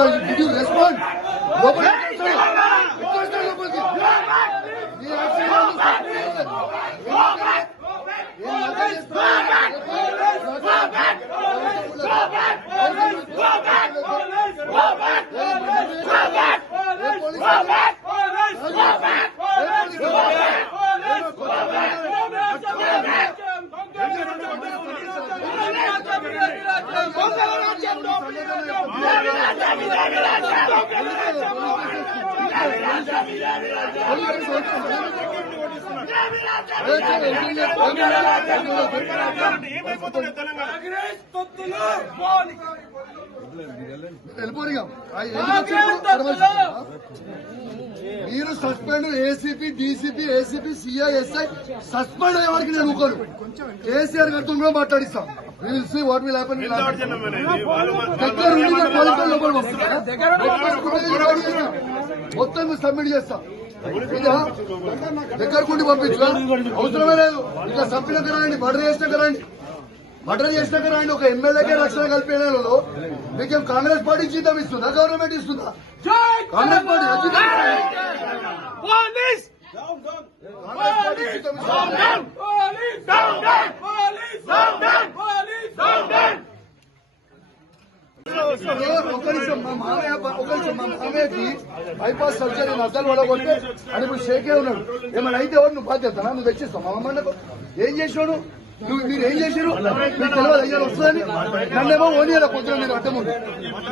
Did you respond? మీరు suspend ACP DCP ACP CI SI suspend అయ్యే వారికి నేను ఊకోను. కేసీఆర్ గారితో కూడా మాట్లాడిస్తాం. మొత్తం సబ్మిట్ చేస్తాం. దగ్గర కొండి పంపించు అవసరమే లేదు. ఇట్లా చంపినాక రాండి, మర్డర్ చేసినాక రాండి, మర్డర్ చేసినాక రాండి. ఒక ఎమ్మెల్యేకే రక్షణ కల్పేలో మీకేం కాంగ్రెస్ పార్టీ జీతం ఇస్తుందా, గవర్నమెంట్ ఇస్తుందా? కాంగ్రెస్ పార్టీ మా మామయ్యకి బైపాస్ సర్జరీ నష్టాలు పడగొట్టే అని ఇప్పుడు షేకే ఉన్నాడు. ఏమైనా అయితే ఎవరు నువ్వు బాధ్యత నువ్వు తెచ్చిస్తావు? మా అమ్మకు ఏం చేసినాడు? మీరు ఏం చేశారు? మీకు తెలియదు అయ్యారు వస్తుందని. నన్నేమో ఓనియాల పొద్దున మీరు అడ్డముంది.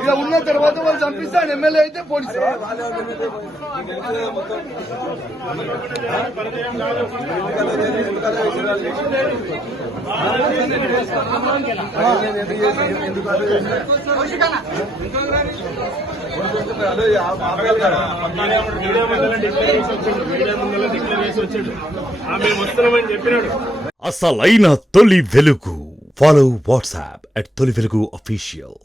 ఇలా ఉన్న తర్వాత వాళ్ళు చంపిస్తే ఆయన ఎమ్మెల్యే అయితే పోలీసు. అసలైన తొలి వెలుగు. ఫాలో వాట్సాప్ @తొలి వెలుగు official.